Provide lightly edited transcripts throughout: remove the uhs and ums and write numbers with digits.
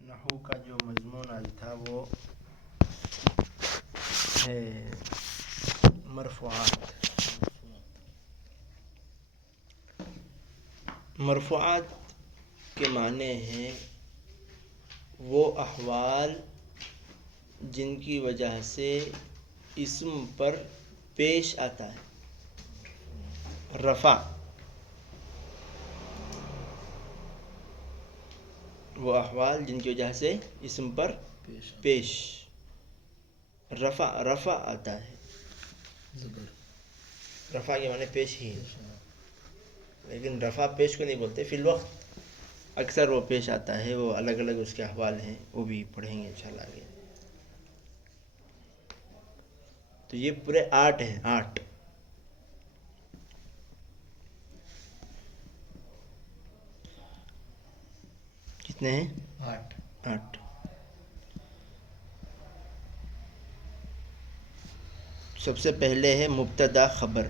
نحو کا جو مضمون آج تھا وہ ہے مرفوعات. مرفوعات کے معنی ہیں وہ احوال جن کی وجہ سے اسم پر پیش آتا ہے. رفع وہ احوال جن کی وجہ سے اسم پر پیش رفع آتا ہے. رفع کے معنی پیش ہی ہے، لیکن رفع پیش کو نہیں بولتے، فی الوقت اکثر وہ پیش آتا ہے. وہ الگ الگ اس کے احوال ہیں، وہ بھی پڑھیں گے انشاءاللہ آگے. تو یہ پورے 8 ہیں. 8 کتنے ہیں؟ 8. سب سے پہلے ہے مبتدا خبر.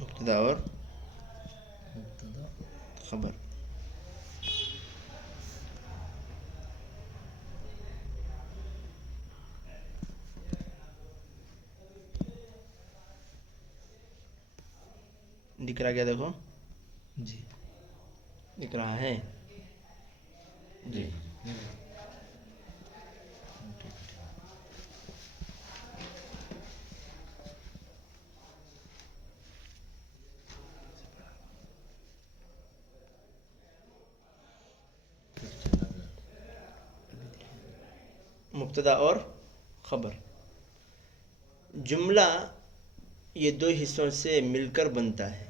مبتدا اور خبر. دکھ رہا کیا؟ دیکھو جی دکھ رہا ہے جی. مبتدا اور خبر. جملہ یہ 2 حصوں سے مل کر بنتا ہے،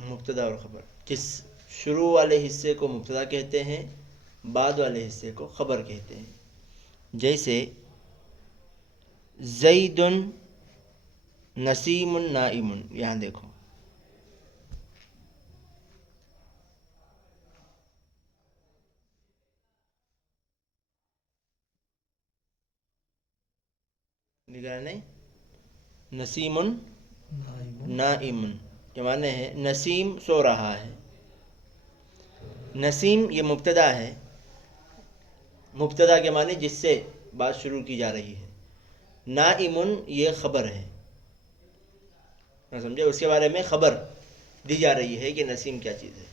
مبتدا اور خبر. جس شروع والے حصے کو مبتدا کہتے ہیں، بعد والے حصے کو خبر کہتے ہیں. جیسے زید نسیم نائم. یہاں دیکھو نگرہ نہیں، نسیم نائم کے معنی ہے نسیم سو رہا ہے. نسیم یہ مبتدا ہے، مبتدا کے معنی جس سے بات شروع کی جا رہی ہے. نائم یہ خبر ہے، نہ سمجھے، اس کے بارے میں خبر دی جا رہی ہے کہ نسیم کیا چیز ہے.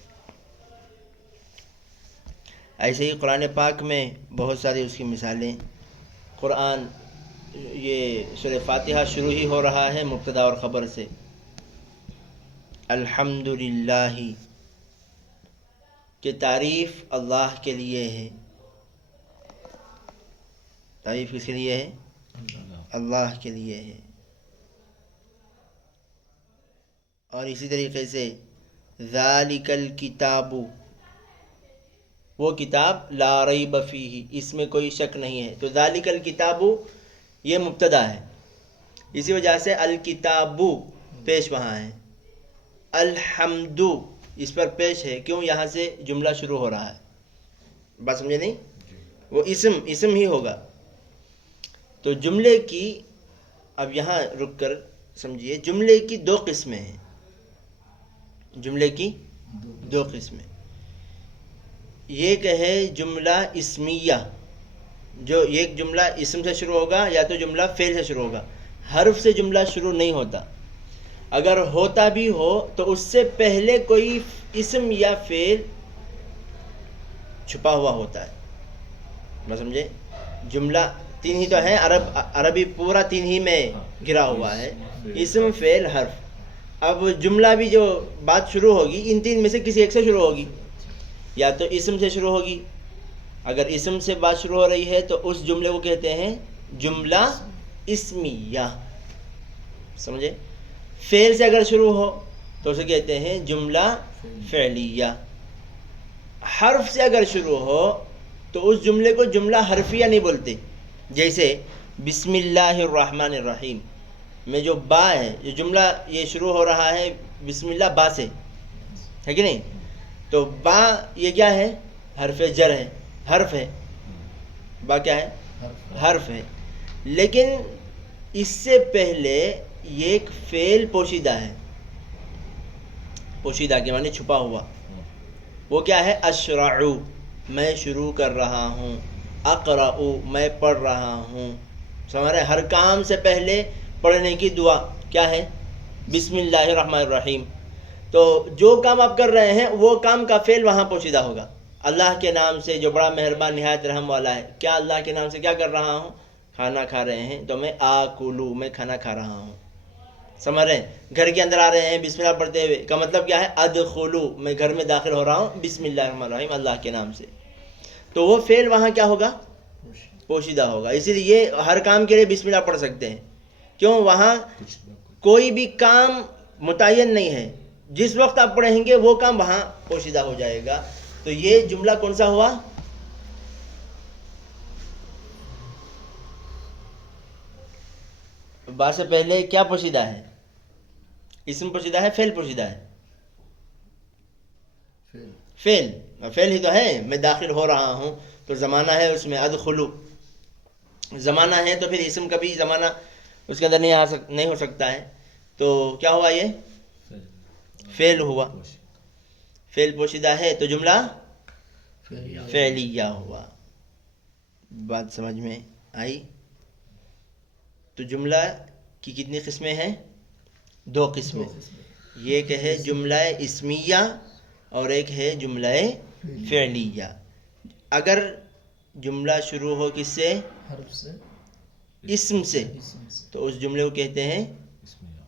ایسے ہی قرآن پاک میں بہت ساری اس کی مثالیں. قرآن یہ سورہ فاتحہ شروع ہی ہو رہا ہے مبتدا اور خبر سے. الحمدللہ کہ تعریف اللہ کے لیے ہے. تعریف کس کے لیے ہے؟ اللہ کے لیے ہے. اور اسی طریقے سے ذالک الکتاب، وہ کتاب لا ریب فیہ، اس میں کوئی شک نہیں ہے. تو ذالک الکتاب یہ مبتدا ہے، اسی وجہ سے الکتاب پیش وہاں ہے. الحمد اس پر پیش ہے، کیوں؟ یہاں سے جملہ شروع ہو رہا ہے. بات سمجھے نہیں؟ وہ اسم ہی ہوگا. تو جملے کی، اب یہاں رک کر سمجھیے، جملے کی 2 قسمیں ہیں. جملے کی 2 قسمیں. ایک ہے جملہ اسمیہ، جو ایک جملہ اسم سے شروع ہوگا یا تو جملہ فعل سے شروع ہوگا. حرف سے جملہ شروع نہیں ہوتا، اگر ہوتا بھی ہو تو اس سے پہلے کوئی اسم یا فعل چھپا ہوا ہوتا ہے. میں سمجھے؟ جملہ 3 ہی تو ہے، عربی پورا 3 ہی میں گھرا ہوا ہے، اسم فعل حرف. اب جملہ بھی جو بات شروع ہوگی ان 3 میں سے کسی ایک سے شروع ہوگی، یا تو اسم سے شروع ہوگی. اگر اسم سے بات شروع ہو رہی ہے تو اس جملے کو کہتے ہیں جملہ اسمیہ. سمجھے؟ فعل سے اگر شروع ہو تو اسے کہتے ہیں جملہ فعلیہ. حرف سے اگر شروع ہو تو اس جملے کو جملہ حرفیہ نہیں بولتے. جیسے بسم اللہ الرحمن الرحیم میں جو با ہے، یہ جملہ یہ شروع ہو رہا ہے بسم اللہ با سے، ہے کہ نہیں؟ تو با یہ کیا ہے؟ حرف جر ہے. حرف ہے، با کیا ہے؟ حرف ہے، لیکن اس سے پہلے یہ ایک فعل پوشیدہ ہے. پوشیدہ کے معنی چھپا ہوا. وہ کیا ہے؟ اشرعو، میں شروع کر رہا ہوں. اقرأ، میں پڑھ رہا ہوں. سمجھ رہے ہیں؟ ہر کام سے پہلے پڑھنے کی دعا کیا ہے؟ بسم اللہ الرحمن الرحیم. تو جو کام آپ کر رہے ہیں وہ کام کا فعل وہاں پوشیدہ ہوگا. اللہ کے نام سے جو بڑا مہربان نہایت رحم والا ہے. کیا اللہ کے نام سے کیا کر رہا ہوں؟ کھانا کھا رہے ہیں تو میں آکلو، میں کھانا کھا رہا ہوں. سمجھ رہے ہیں؟ گھر کے اندر آ رہے ہیں بسم اللہ پڑھتے ہوئے کا مطلب کیا ہے؟ ادخلو، میں گھر میں داخل ہو رہا ہوں بسم اللہ الرحمن الرحیم، اللہ کے نام سے. تو وہ فعل وہاں کیا ہوگا؟ پوشیدہ ہوگا. اسی لیے یہ ہر کام کے لیے بسم اللہ پڑھ سکتے ہیں. کیوں؟ وہاں کوئی بھی کام متعین نہیں ہے. جس وقت آپ پڑھیں گے وہ کام وہاں پوشیدہ ہو جائے گا. تو یہ جملہ کون سا ہوا؟ با سے پہلے کیا پوشیدہ ہے؟ اسم پوشیدہ ہے، فعل پوشیدہ ہے؟ فعل. فعل ہی تو ہے، میں داخل ہو رہا ہوں تو زمانہ ہے اس میں ادخلو. زمانہ ہے تو پھر اسم کبھی زمانہ اس کے اندر نہیں ہو سکتا ہے. تو کیا ہوا؟ یہ فعل ہوا. فعل پوشیدہ ہے تو جملہ فعلیہ ہوا. بات سمجھ میں آئی؟ تو جملہ کی کتنی قسمیں ہیں؟ 2 قسمیں. یہ ایک ہے جملہ اسمیہ اور ایک ہے جملہ فعلیہ. اگر جملہ شروع ہو کس سے؟ حرف سے، اسم سے، تو اس جملے کو کہتے ہیں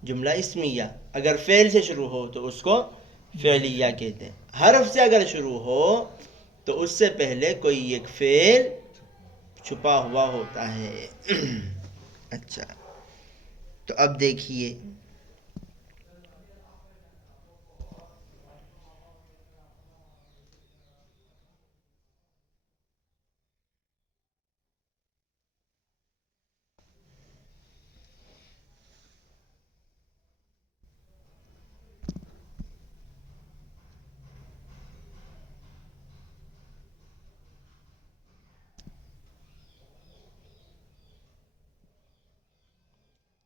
جملہ اسمیہ. اگر فعل سے شروع ہو تو اس کو فعلیہ کہتے ہیں. حرف سے اگر شروع ہو تو اس سے پہلے کوئی ایک فعل چھپا ہوا ہوتا ہے. اچھا، تو اب دیکھیے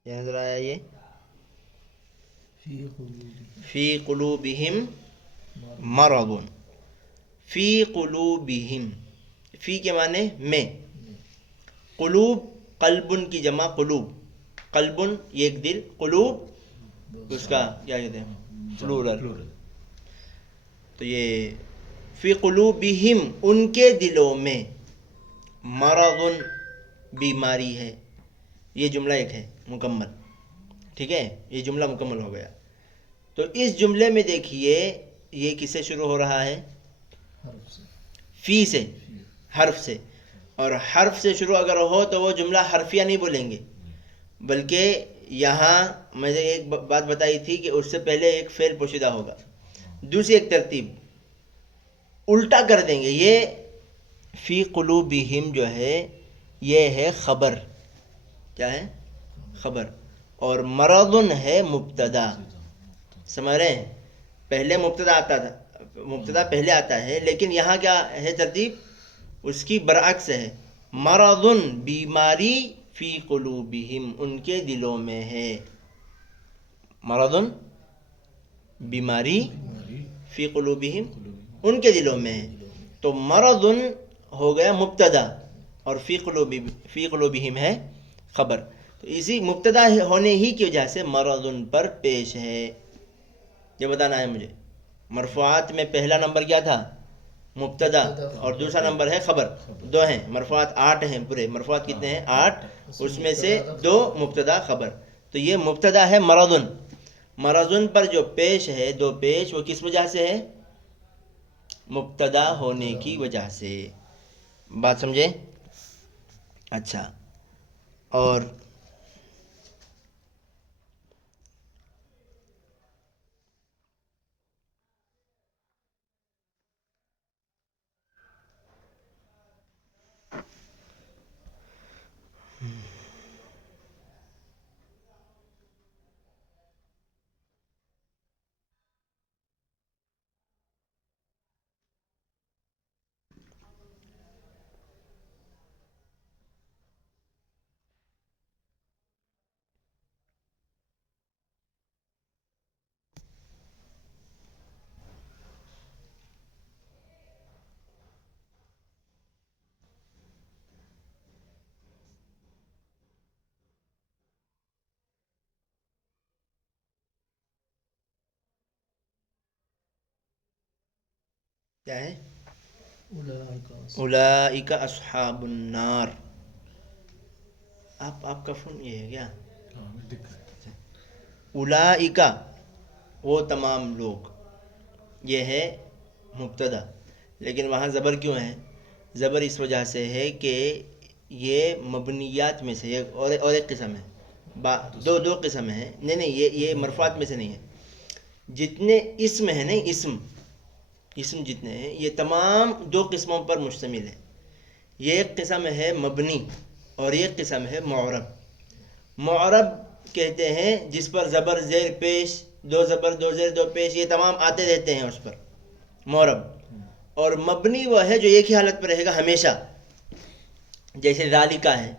یہ نظر آیا؟ یہ فی قلوبہم مرض. فی قلوبہم، فی کے معنی میں. قلوب قلبن کی جمع قلوب. قلبن یہ ایک دل، قلوب اس کا کیا کہتے ہیں؟ پلورل. تو یہ فی قلوبہم ان کے دلوں میں، مرض بیماری ہے. یہ جملہ ایک ہے مکمل. ٹھیک ہے، یہ جملہ مکمل ہو گیا. تو اس جملے میں دیکھیے یہ کس سے شروع ہو رہا ہے؟ فی سے، حرف سے. اور حرف سے شروع اگر ہو تو وہ جملہ حرفیہ نہیں بولیں گے، بلکہ یہاں میں نے ایک بات بتائی تھی کہ اس سے پہلے ایک فعل پوشیدہ ہوگا. دوسری ایک ترتیب الٹا کر دیں گے. یہ فی قلوبہم جو ہے یہ ہے خبر. کیا ہے؟ خبر. اور مرض ہے مبتدا. سمجھ رہے ہیں؟ پہلے مبتدا آتا تھا، مبتدا پہلے آتا ہے، لیکن یہاں کیا ہے ترتیب؟ اس کی برعکس ہے. مرض بیماری، فی قلوبہم ان کے دلوں میں ہے. مرض بیماری، فی قلوبہم ان کے دلوں میں ہے. تو مرض ہو گیا مبتدا اور فی قلوبہم ہے خبر. تو اسی مبتدا ہونے ہی کی وجہ سے مرض پر پیش ہے. یہ بتانا ہے مجھے. مرفوعات میں پہلا نمبر کیا تھا؟ مبتدا، اور دوسرا نمبر ہے خبر. 2 ہیں مرفوعات، 8 ہیں پورے. مرفوعات کتنے ہیں؟ 8. اس میں سے 2 مبتدا خبر. تو یہ مبتدا ہے مرضن. مرضن پر جو پیش ہے 2 پیش، وہ کس وجہ سے ہے؟ مبتدا ہونے کی وجہ سے. بات سمجھے؟ اچھا، اور کیا ہے؟ اولئک اولئک اصحاب النار. آپ کا فون یہ ہے کیا؟ اولئک وہ تمام لوگ، یہ ہے مبتدا. لیکن وہاں زبر کیوں ہے؟ زبر اس وجہ سے ہے کہ یہ مبنیات میں سے اور ایک قسم ہے. دو قسم ہیں. نہیں یہ مرفوعات میں سے نہیں ہے. جتنے اسم ہیں نہیں، اسم جتنے ہیں یہ تمام دو قسموں پر مشتمل ہے. یہ ایک قسم ہے مبنی اور ایک قسم ہے معرب. معرب کہتے ہیں جس پر زبر زیر پیش، دو زبر دو زیر دو پیش، یہ تمام آتے رہتے ہیں اس پر، معرب. اور مبنی وہ ہے جو ایک ہی حالت پر رہے گا ہمیشہ، جیسے ذالکا ہے،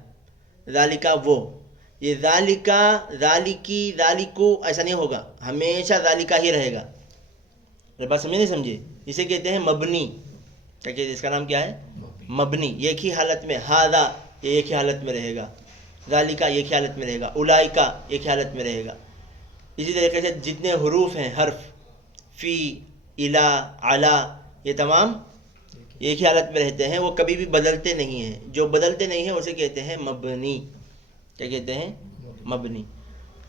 ذالکا وہ. یہ ذالکا، ذالکی، ذالکو ایسا نہیں ہوگا، ہمیشہ ذالکا ہی رہے گا. بات سمجھے نہیں سمجھے؟ اسے کہتے ہیں مبنی. کیا کہتے ہیں؟ اس کا نام کیا ہے؟ مبنی. ایک ہی حالت میں، ہذا یہ ایک ہی حالت میں رہے گا، ذالکا ایک ہی حالت میں رہے گا، اولئکا ایک ہی حالت میں رہے گا. اسی طریقے سے جتنے حروف ہیں، حرف، فی، الا، علا، یہ تمام ایک ہی حالت میں رہتے ہیں، وہ کبھی بھی بدلتے نہیں ہیں. جو بدلتے نہیں ہیں اسے کہتے ہیں مبنی. کیا کہتے ہیں؟ مبنی.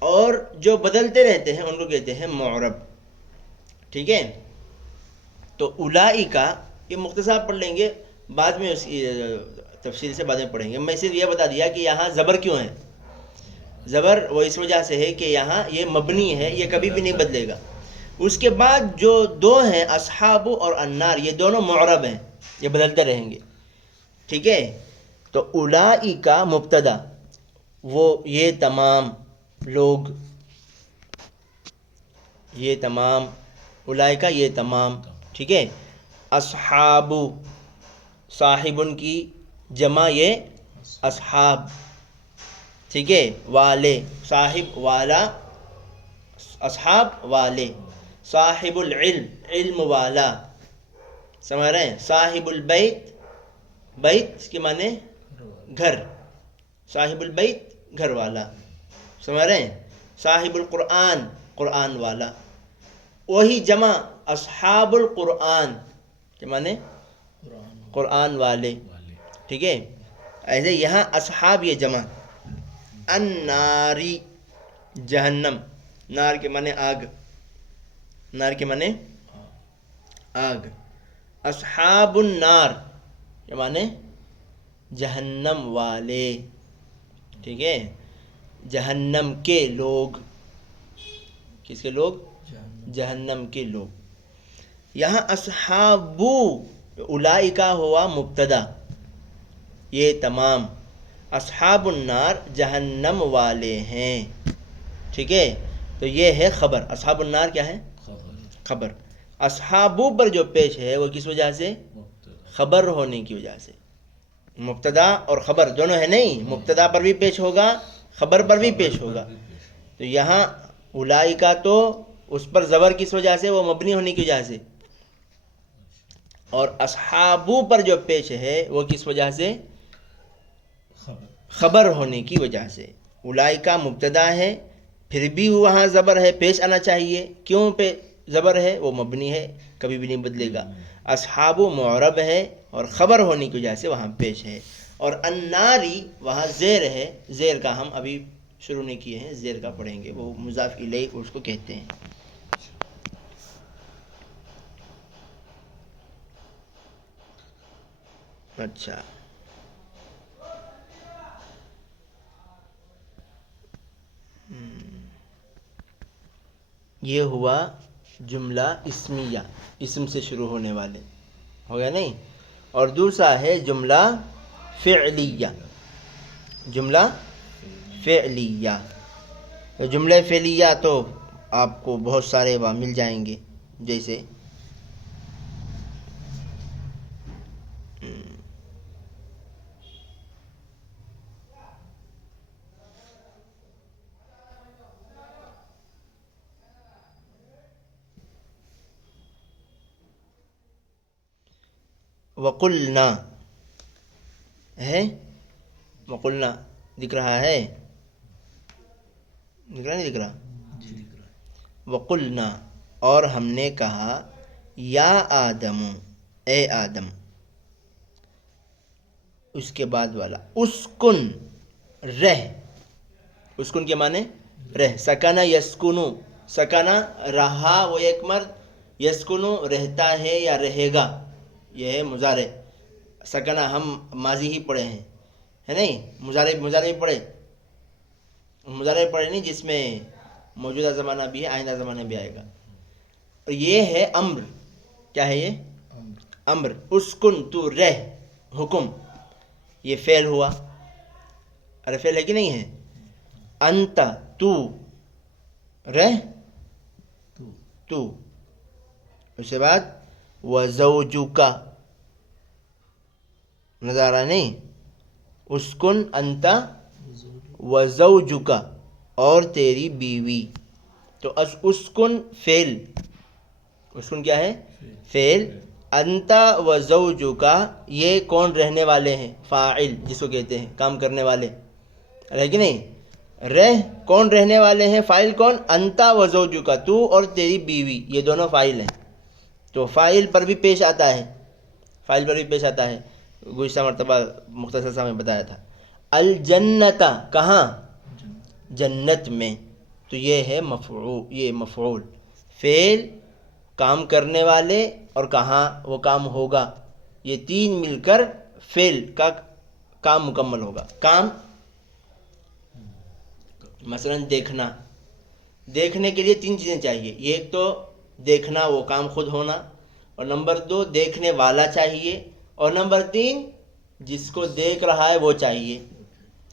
اور جو بدلتے رہتے ہیں ان کو کہتے ہیں معرب. ٹھیک ہے؟ تو اولئک یہ مختصر پڑھ لیں گے، بعد میں اس کی تفصیل سے بعد میں پڑھیں گے. میں صرف یہ بتا دیا کہ یہاں زبر کیوں ہے. زبر وہ اس وجہ سے ہے کہ یہاں یہ مبنی ہے، یہ کبھی بھی نہیں بدلے گا. اس کے بعد جو دو ہیں اصحاب اور النار، یہ دونوں معرب ہیں، یہ بدلتے رہیں گے. ٹھیک ہے؟ تو اولئک مبتدا، وہ یہ تمام لوگ، یہ تمام، اولئک یہ تمام. ٹھیک ہے؟ اصحاب، صاحبن کی جمع یہ اصحاب. ٹھیک ہے؟ والے، صاحب، والا، اصحاب والے. صاحب العلم، علم والا. سمجھ رہے ہیں؟ صاحب البیت، بیت کے معنی گھر، صاحب البیت گھر والا. سمجھ رہے ہیں؟ صاحب القرآن، قرآن والا. وہی جمع اصحاب القرآن کے معنی قرآن والے. ٹھیک ہے؟ ایسے یہاں اصحاب یہ جمع. الناری جہنم، نار کے معنی آگ، نار کے معنی آگ. اصحاب النار کے معنی جہنم والے. ٹھیک ہے؟ جہنم کے لوگ. کس کے لوگ؟ جہنم کے لوگ. یہاں اصحابو، اولئک ہوا مبتدا، یہ تمام. اصحاب النار جہنم والے ہیں. ٹھیک ہے؟ تو یہ ہے خبر. اصحاب النار کیا ہے؟ خبر. اصحابو پر جو پیش ہے وہ کس وجہ سے؟ خبر ہونے کی وجہ سے. مبتدا اور خبر دونوں ہے نہیں، مبتدا پر بھی پیش ہوگا، خبر پر بھی پیش ہوگا. تو یہاں اولئک تو اس پر زبر کس وجہ سے؟ وہ مبنی ہونے کی وجہ سے. اور اصحابو پر جو پیش ہے وہ کس وجہ سے؟ خبر ہونے کی وجہ سے. اولئک مبتدا ہے، پھر بھی وہاں زبر ہے، پیش آنا چاہیے. کیوں پہ زبر ہے؟ وہ مبنی ہے، کبھی بھی نہیں بدلے گا. اصحاب معرب ہے اور خبر ہونے کی وجہ سے وہاں پیش ہے. اور الناری وہاں زیر ہے، زیر کا ہم ابھی شروع نہیں کیے ہیں، زیر کا پڑھیں گے. وہ مضاف الیہ اس کو کہتے ہیں. اچھا، یہ ہوا جملہ اسمیہ، اسم سے شروع ہونے والے، ہو گیا نہیں؟ اور دوسرا ہے جملہ فعلیہ. جملہ فعلیہ. جملہ فعلیہ تو آپ کو بہت سارے وہاں مل جائیں گے، جیسے وقلنا ہے، وقلنا دکھ رہا ہے، دکھ رہا نہیں دکھ رہا؟ وقلنا، اور ہم نے کہا، یا آدم، اے آدم. اس کے بعد والا اسکن رہ. اسکن کے معنی رہ. سکنا یسکنو, سکنا رہا وہ ایک مرد, یسکنو رہتا ہے یا رہے گا, یہ ہے مضارع. سکنا ہم ماضی ہی پڑھے ہیں, ہے نہیں, مضارع پڑھے, مضارع پڑھے نہیں جس میں موجودہ زمانہ بھی ہے, آئندہ زمانہ بھی آئے گا. اور یہ ہے امر. کیا ہے یہ؟ امر. اسکن تو رہ, حکم, یہ فعل ہوا. ارے فعل ہے کہ نہیں ہے؟ انت تو رہ, تو. اس کے بعد وزوجک, نظر آ رہا نہیں, اسکن انت وزوجک, اور تیری بیوی. تو اسکن فعل, اسکن کیا ہے؟ فعل. انت وزوجک یہ کون رہنے والے ہیں؟ فاعل جس کو کہتے ہیں کام کرنے والے, ہے کہ نہیں. رہ کون رہنے والے ہیں؟ فاعل کون؟ انت وزوجک, تو اور تیری بیوی, یہ دونوں فاعل ہیں. تو فاعل پر بھی پیش آتا ہے, فاعل پر بھی پیش آتا ہے. گزشتہ مرتبہ مختصر سا میں بتایا تھا. الجنت, کہاں؟ جنت میں. تو یہ ہے مفعول, یہ مفعول فعل, کام کرنے والے, اور کہاں وہ کام ہوگا, یہ تین مل کر فعل کا کام مکمل ہوگا. کام مثلا دیکھنا, دیکھنے کے لیے تین چیزیں چاہیے. ایک تو دیکھنا, وہ کام خود ہونا, اور نمبر دو دیکھنے والا چاہیے, اور نمبر تین جس کو دیکھ رہا ہے وہ چاہیے,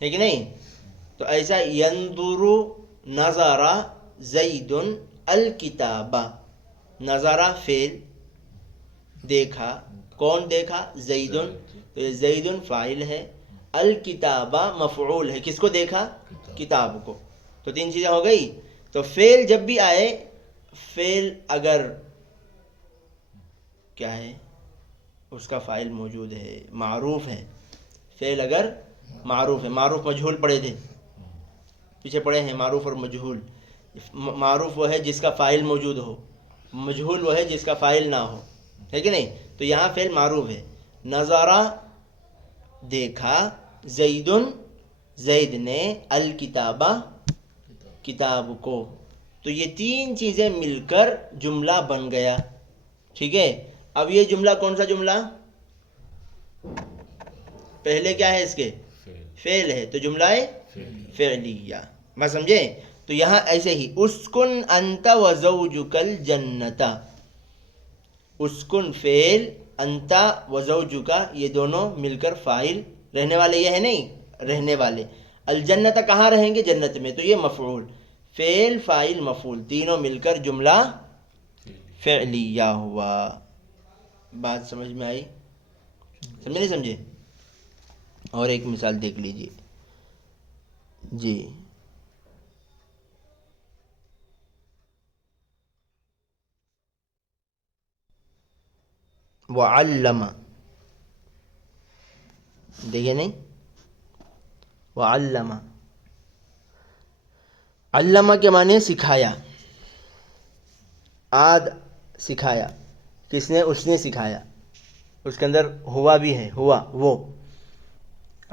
ہے کہ نہیں. تو ایسا ینظر نظر زید الکتاب, نظر فعل, دیکھا, کون دیکھا؟ زید. تو یہ زید فاعل ہے, الکتاب مفعول ہے, کس کو دیکھا؟ کتاب کو. تو تین چیزیں ہو گئی. تو فعل جب بھی آئے, فعل اگر کیا ہے اس کا فاعل موجود ہے, معروف ہے. فعل اگر معروف ہے, معروف مجہول پڑھے تھے پیچھے پڑھے ہیں, معروف اور مجہول. معروف وہ ہے جس کا فاعل موجود ہو, مجہول وہ ہے جس کا فاعل نہ ہو, ہے کہ نہیں. تو یہاں فعل معروف ہے. نظارہ دیکھا, زید زید نے, الکتابہ کتاب کو. تو یہ تین چیزیں مل کر جملہ بن گیا, ٹھیک ہے. اب یہ جملہ کون سا جملہ؟ پہلے کیا ہے اس کے؟ فعل ہے, تو جملہ ہے فعلیہ. بات سمجھے؟ تو یہاں ایسے ہی اسکن انت وزوجک الجنت, اسکن فعل, انت وزوجک یہ دونوں مل کر فاعل, رہنے والے یہ ہے نہیں, رہنے والے. الجنت کہاں رہیں گے؟ جنت میں. تو یہ مفعول, فعل فاعل مفعول تینوں مل کر جملہ فعلیہ ہوا. بات سمجھ میں آئی؟ سمجھے نہیں سمجھے؟ اور ایک مثال دیکھ لیجئے جی. وعلم, دیکھیے نہیں, وعلم, علم کے معنی سکھایا. آد سکھایا, کس نے؟ اس نے سکھایا. اس کے اندر ہوا بھی ہے, ہوا وہ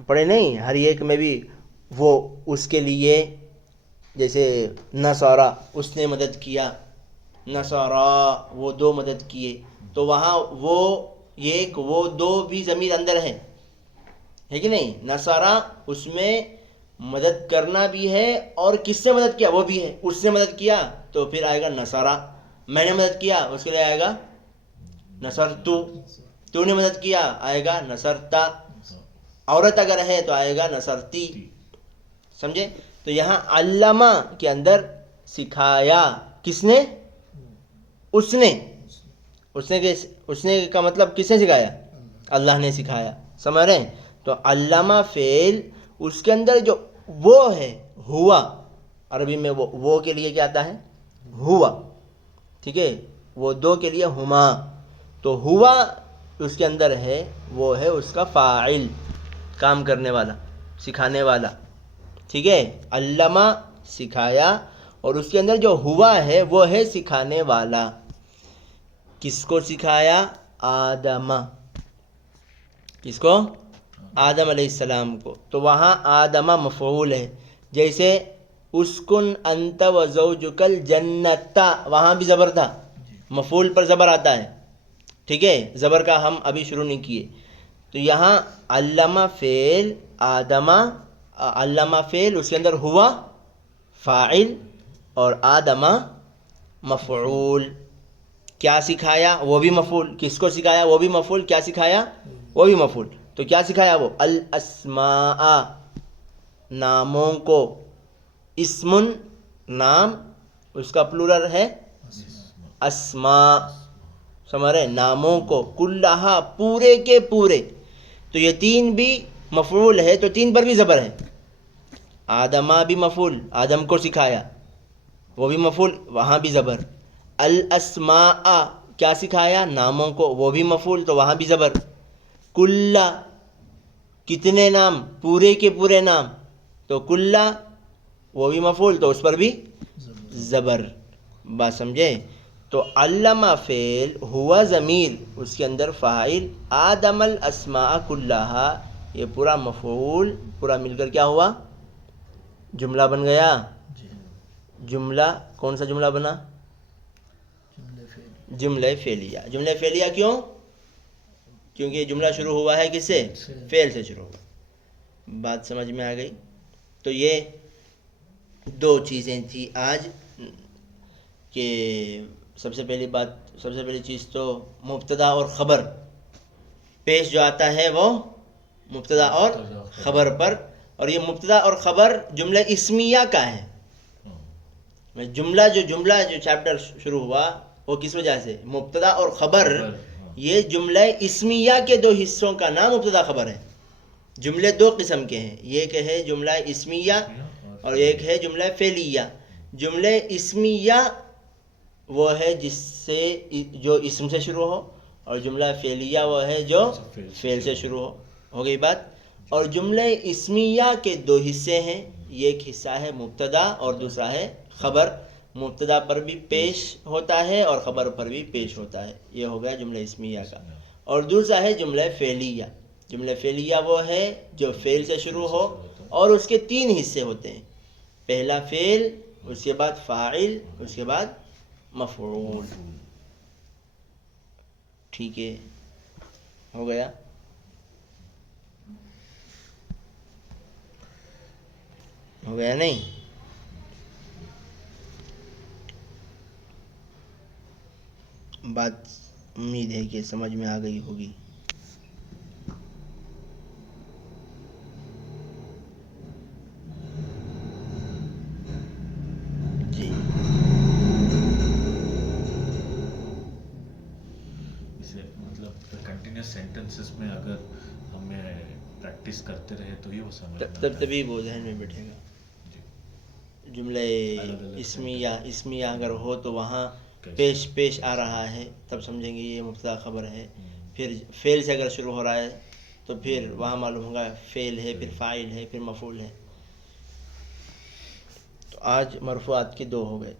پڑھے نہیں, ہر ایک میں بھی وہ اس کے لیے, جیسے نصارہ اس نے مدد کیا, نصارہ وہ دو مدد کیے. تو وہاں وہ ایک, وہ دو بھی ضمیر اندر ہے کہ نہیں. نصارہ اس میں مدد کرنا بھی ہے, اور کس سے مدد کیا وہ بھی ہے. اس نے مدد کیا تو پھر آئے گا نصارہ. میں نے مدد کیا اس کے لیے آئے گا نصرتو. تو نے مدد کیا آئے گا نصرتا. عورت اگر ہے تو آئے گا نصرتی. سمجھے؟ تو یہاں علامہ کے اندر سکھایا, کس نے؟ اس نے. اس نے کا مطلب کس نے سکھایا؟ اللہ نے سکھایا. سمجھ رہے ہیں؟ تو علامہ فعل, اس کے اندر جو وہ ہے ہوا, عربی میں وہ کے لیے کیا آتا ہے؟ ہوا, ٹھیک ہے. وہ دو کے لیے ہما. تو ہوا اس کے اندر ہے, وہ ہے اس کا فاعل, کام کرنے والا, سکھانے والا, ٹھیک ہے. علامہ سکھایا, اور اس کے اندر جو ہوا ہے وہ ہے سکھانے والا. کس کو سکھایا؟ آدم، کس کو؟ آدم علیہ السلام کو. تو وہاں آدم مفعول ہے. جیسے اسکن انت و زوجک الجنت، وہاں بھی زبر تھا، مفعول پر زبر آتا ہے. ٹھیک ہے، زبر کا ہم ابھی شروع نہیں کیے. تو یہاں علامہ فعل، آدم علامہ فعل، اس کے اندر ہوا فاعل اور آدم مفعول. کیا سکھایا؟ وہ بھی مفعول. کس کو سکھایا؟ وہ بھی مفعول. کیا سکھایا؟ وہ بھی مفعول. تو کیا سکھایا؟ وہ الاسماء، ناموں کو. اسم نام، اس کا پلورل ہے اسماء. سمجھ رہے؟ ناموں کو. کلہا، پورے کے پورے. تو یہ تین بھی مفعول ہے، تو تین پر بھی زبر ہے. آدمہ بھی مفعول، آدم کو سکھایا، وہ بھی مفعول، وہاں بھی زبر. الاسماء، کیا سکھایا؟ ناموں کو، وہ بھی مفعول، تو وہاں بھی زبر. کلہ، کتنے نام؟ پورے کے پورے نام، تو کلہ وہ بھی مفعول، تو اس پر بھی زبر. بات سمجھے؟ تو علامہ فعل، ہوا ضمیر، اس کے اندر فاعل، آدم الاسماء کلہا، یہ پورا مفعول، پورا مل کر کیا ہوا؟ جملہ بن گیا. جملہ کون سا جملہ بنا؟ جملہ فعلیہ. جملہ فعلیہ کیوں؟ کیونکہ یہ جملہ شروع ہوا ہے کس سے؟ فعل سے شروع ہوا. بات سمجھ میں آ گئی؟ تو یہ دو چیزیں تھیں آج، کہ سب سے پہلی چیز تو مبتدا اور خبر پیش جو آتا ہے وہ مبتدا اور خبر پر. اور یہ مبتدا اور خبر جملہ اسمیہ کا ہے. جملہ جو چیپٹر شروع ہوا وہ کس وجہ سے؟ مبتدا اور خبر. یہ جملہ اسمیہ کے دو حصوں کا نام مبتدا خبر ہے. جملے دو قسم کے ہیں، ایک ہے جملہ اسمیہ اور ایک ہے جملہ فعلیہ. جملہ اسمیہ وہ ہے جس سے جو اسم سے شروع ہو، اور جملہ فعلیہ وہ ہے جو فعل سے شروع ہو گئی بات. اور جملہ اسمیہ کے دو حصے ہیں، ایک حصہ ہے مبتدا اور دوسرا ہے خبر. مبتدا پر بھی پیش ہوتا ہے اور خبر پر بھی پیش ہوتا ہے. یہ ہو گیا جملہ اسمیہ کا. اور دوسرا ہے جملہ فعلیہ. جملہ فعلیہ وہ ہے جو فعل سے شروع ہو اور اس کے تین حصے ہوتے ہیں، پہلا فعل، اس کے بعد فاعل، اس کے بعد مفعول. ٹھیک ہے، ہو گیا. ہو گیا نہیں؟ بات امید ہے کہ سمجھ میں آ گئی ہوگی. جی، اسے مطلب کنٹینیوس سینٹنسز میں اگر ہمیں پریکٹس کرتے رہے تو یہ وہ سمجھ تب تبھی وہ ذہن میں بیٹھے گا. جملہ الگ اسمیہ اگر ہو تو وہاں پیش آ رہا ہے، تب سمجھیں گے یہ مبتدا خبر ہے. پھر فعل سے اگر شروع ہو رہا ہے تو پھر وہاں معلوم ہوگا فعل ہے، پھر فاعل ہے، پھر مفعول ہے. تو آج مرفوعات کے دو ہو گئے.